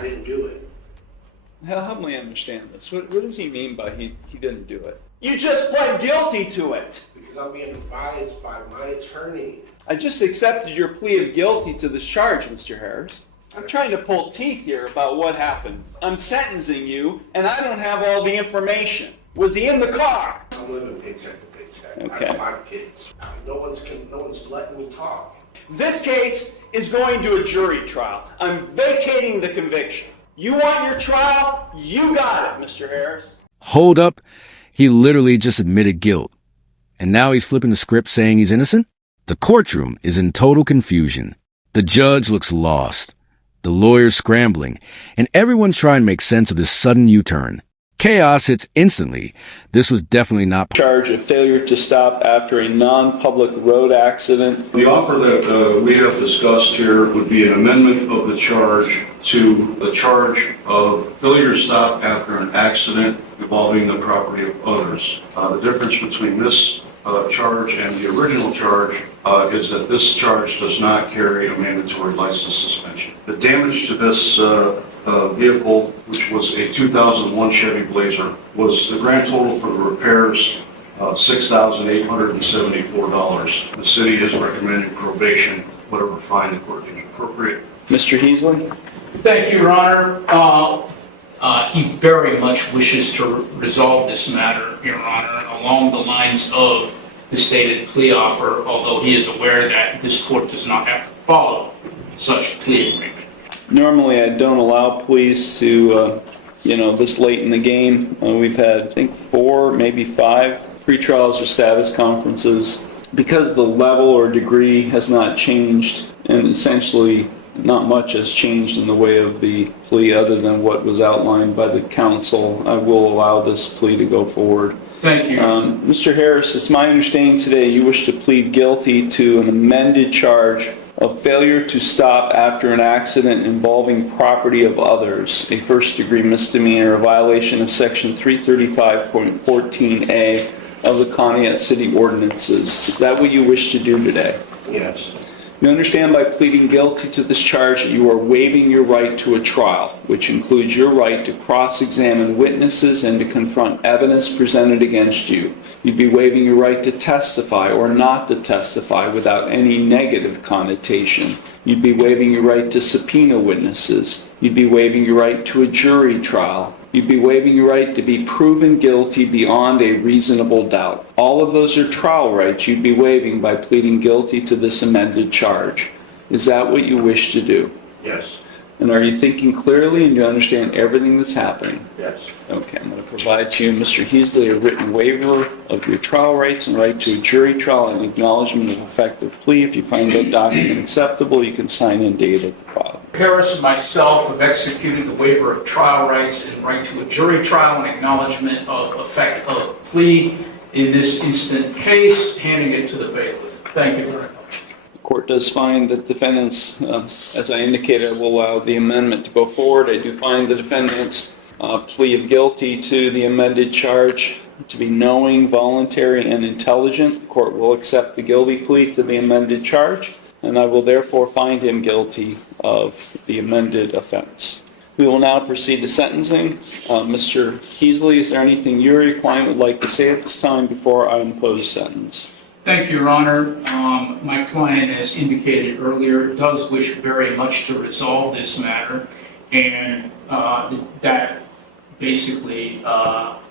I didn't do it. Help me understand this. What does he mean by he didn't do it? You just pled guilty to it. Because I'm being advised by my attorney. I just accepted your plea of guilty to this charge, Mr. Harris. I'm trying to pull teeth here about what happened. I'm sentencing you, and I don't have all the information. Was he in the car? I'm living paycheck to paycheck. Okay. I have 5 kids. No one's letting me talk. This case is going to a jury trial. I'm vacating the conviction. You want your trial? You got it, Mr. Harris. Hold up. He literally just admitted guilt. And now he's flipping the script saying he's innocent? The courtroom is in total confusion. The judge looks lost. The lawyer's scrambling. And everyone's trying to make sense of this sudden U-turn. Chaos hits instantly. This was definitely not Charge of failure to stop after a non-public road accident. The offer that we have discussed here would be an amendment of the charge to the charge of failure to stop after an accident involving the property of others. The difference between this charge and the original charge is that this charge does not carry a mandatory license suspension. The damage to this vehicle, which was a 2001 Chevy Blazer, was the grand total for the repairs $6,874. The city is recommending probation, whatever fine the court deems appropriate. Mr. Heasley? Thank you, Your Honor. He very much wishes to resolve this matter, Your Honor, along the lines of the stated plea offer, although he is aware that this court does not have to follow such plea agreement. Normally, I don't allow pleas to, this late in the game. We've had, I think, 4, maybe 5 pretrials or status conferences. Because the level or degree has not changed, and essentially not much has changed in the way of the plea other than what was outlined by the counsel, I will allow this plea to go forward. Thank you. Mr. Harris, it's my understanding today you wish to plead guilty to an amended charge of failure to stop after an accident involving property of others, a first-degree misdemeanor, a violation of Section 335.14a of the Conneaut City Ordinances. Is that what you wish to do today? Yes. You understand by pleading guilty to this charge that you are waiving your right to a trial, which includes your right to cross-examine witnesses and to confront evidence presented against you. You'd be waiving your right to testify or not to testify without any negative connotation. You'd be waiving your right to subpoena witnesses. You'd be waiving your right to a jury trial. You'd be waiving your right to be proven guilty beyond a reasonable doubt. All of those are trial rights you'd be waiving by pleading guilty to this amended charge. Is that what you wish to do? Yes. And are you thinking clearly and do you understand everything that's happening? Yes. Okay, I'm going to provide to you, Mr. Heasley, a written waiver of your trial rights and right to a jury trial and acknowledgement of effective plea. If you find that document acceptable, you can sign and date at the file. Harris and myself have executed the waiver of trial rights and right to a jury trial and acknowledgement of effect of plea in this instant case, handing it to the bailiff. Thank you very much. The court does find that defendants, as I indicated, will allow the amendment to go forward. I do find the defendant's plea of guilty to the amended charge to be knowing, voluntary, and intelligent. The court will accept the guilty plea to the amended charge, and I will therefore find him guilty of the amended offense. We will now proceed to sentencing. Mr. Heasley, is there anything you or your client would like to say at this time before I impose sentence? Thank you, Your Honor. My client, as indicated earlier, does wish very much to resolve this matter, and that basically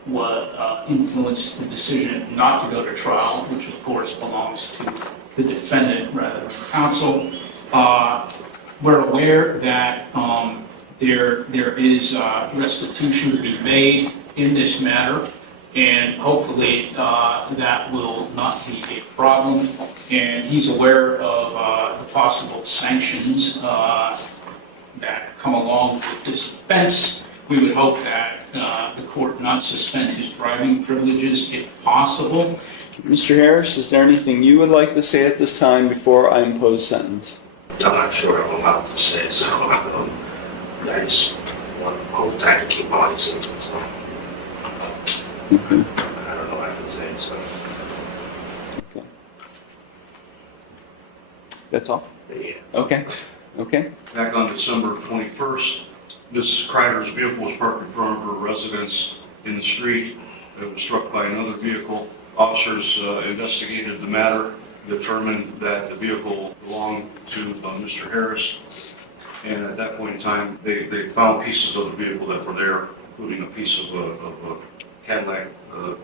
what influenced the decision not to go to trial, which of course belongs to the defendant rather than counsel. We're aware that there is restitution to be made in this matter, and hopefully that will not be a problem. And he's aware of the possible sanctions that come along with this offense. We would hope that the court not suspend his driving privileges if possible. Mr. Harris, is there anything you would like to say at this time before I impose sentence? I'm not sure I'm allowed to say so. I just want to hope that I keep my license. So. I don't know what I can say, so. Okay. That's all? Yeah. Okay. Okay. Back on December 21st, Ms. Kreider's vehicle was parked in front of her residence in the street. It was struck by another vehicle. Officers investigated the matter, determined that the vehicle belonged to Mr. Harris. And at that point in time, they found pieces of the vehicle that were there, including a piece of a Cadillac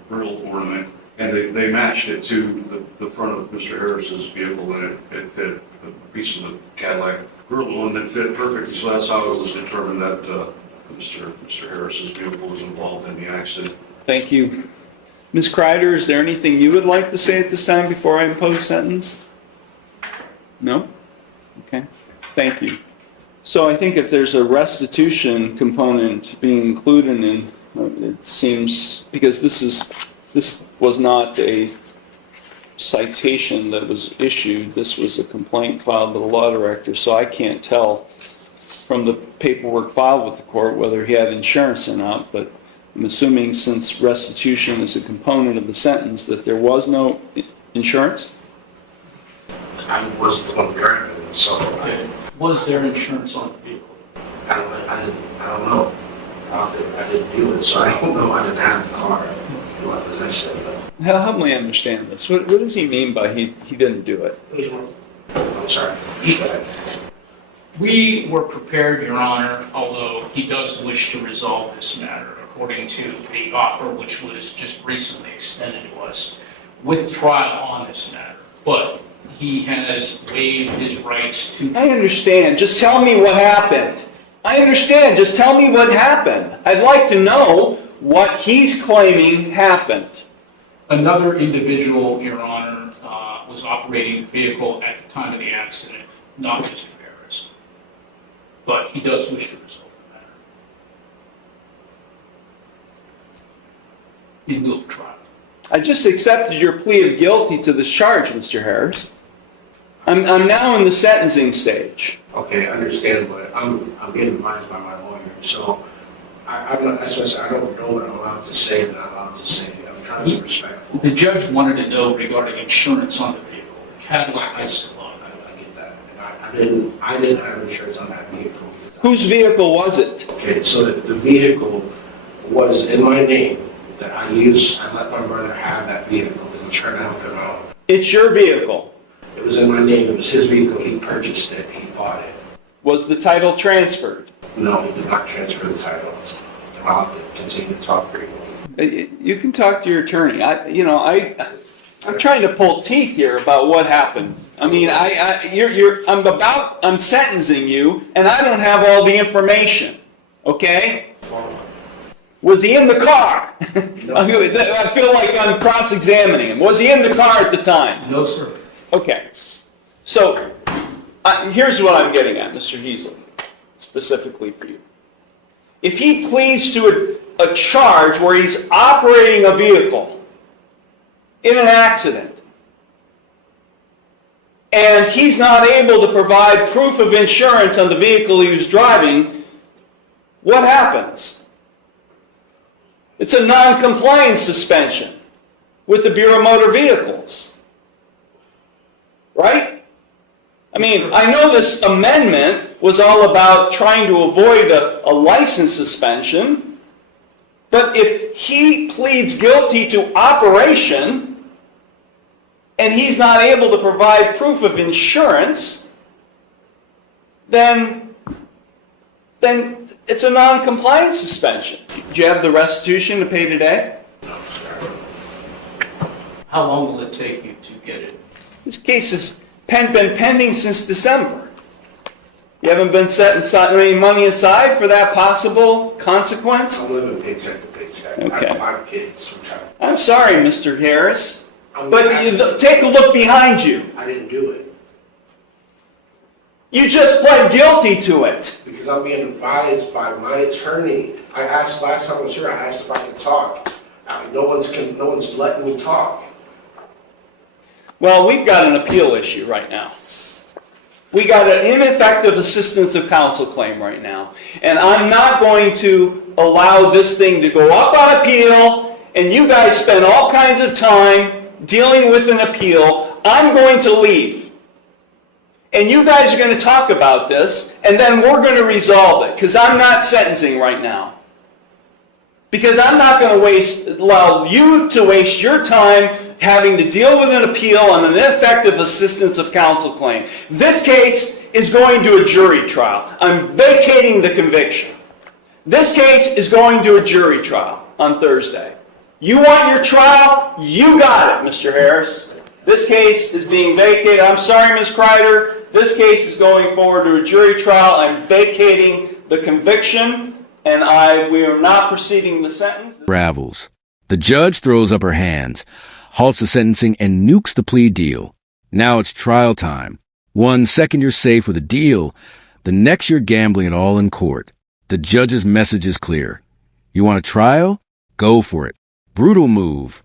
grill ornament. And they matched it to the front of Mr. Harris's vehicle, and it fit. A piece of the Cadillac grill ornament fit perfectly. So that's how it was determined that Mr. Harris's vehicle was involved in the accident. Thank you. Ms. Kreider, is there anything you would like to say at this time before I impose sentence? No? Okay. Thank you. So I think if there's a restitution component being included in, it seems, because this was not a citation that was issued, this was a complaint filed with the law director, so I can't tell from the paperwork filed with the court whether he had insurance or not, but I'm assuming since restitution is a component of the sentence that there was no insurance? I wasn't the one driving it, so Was there insurance on the vehicle? I don't know. I didn't do it, so I don't know. I didn't have the car in my possession. Help me understand this. What does he mean by he didn't do it? I'm sorry. We were prepared, Your Honor, although he does wish to resolve this matter, according to the offer which was just recently extended to us, with trial on this matter. But he has waived his rights to... I understand. Just tell me what happened. I understand. Just tell me what happened. I'd like to know what he's claiming happened. Another individual, Your Honor, was operating the vehicle at the time of the accident, not Mr. Harris. But he does wish to resolve the matter in lieu of trial. I just accepted your plea of guilty to this charge, Mr. Harris. I'm now in the sentencing stage. Okay, I understand, but I'm getting advised by my lawyer, so I'm not, that's what I said, I don't know what I'm allowed to say and not allowed to say. I'm trying to be respectful. The judge wanted to know regarding insurance on the vehicle. Cadillac Escalade. I get that. And I didn't have insurance on that vehicle. Whose vehicle was it? Okay, so the vehicle was in my name that I used. I let my brother have that vehicle because I'm trying to help him out. It's your vehicle. It was in my name. It was his vehicle. He purchased it. He bought it. Was the title transferred? No, he did not transfer the title. I'll have to continue to talk freely. You can talk to your attorney. I'm trying to pull teeth here about what happened. I mean, I'm sentencing you, and I don't have all the information. Okay? Was he in the car? I feel like I'm cross-examining him. Was he in the car at the time? No, sir. Okay. So, here's what I'm getting at, Mr. Heasley, specifically for you. If he pleads to a charge where he's operating a vehicle in an accident, and he's not able to provide proof of insurance on the vehicle he was driving, what happens? It's a non-compliance suspension with the Bureau of Motor Vehicles. Right? I mean, I know this amendment was all about trying to avoid a license suspension, but if he pleads guilty to operation and he's not able to provide proof of insurance, then it's a non-compliance suspension. Do you have the restitution to pay today? No, sir. How long will it take you to get it? This case has been pending since December. You haven't been setting any money aside for that possible consequence? I'm living paycheck to paycheck. I Okay. have 5 kids. I'm sorry, Mr. Harris, but take a look behind you. I didn't do it You just pled guilty to it. because I'm being advised by my attorney. I asked last time I was here, I asked if I could talk. No one's letting me talk. Well, we've got an appeal issue right now. We got an ineffective assistance of counsel claim right now. And I'm not going to allow this thing to go up on appeal, and you guys spend all kinds of time dealing with an appeal. I'm going to leave. and you guys are going to talk about this, and then we're going to resolve it, because I'm not sentencing right now. Because I'm not going to allow you to waste your time having to deal with an appeal on an ineffective assistance of counsel claim. This case is going to a jury trial. I'm vacating the conviction. This case is going to a jury trial on Thursday. You want your trial? You got it, Mr. Harris. This case is being vacated. I'm sorry, Ms. Kreider. This case is going forward to a jury trial. I'm vacating the conviction, and we are not proceeding the sentence. Ravels. The judge throws up her hands, halts the sentencing, and nukes the plea deal. Now it's trial time. 1 second you're safe with a deal, the next you're gambling it all in court. The judge's message is clear. You want a trial? Go for it. Brutal move.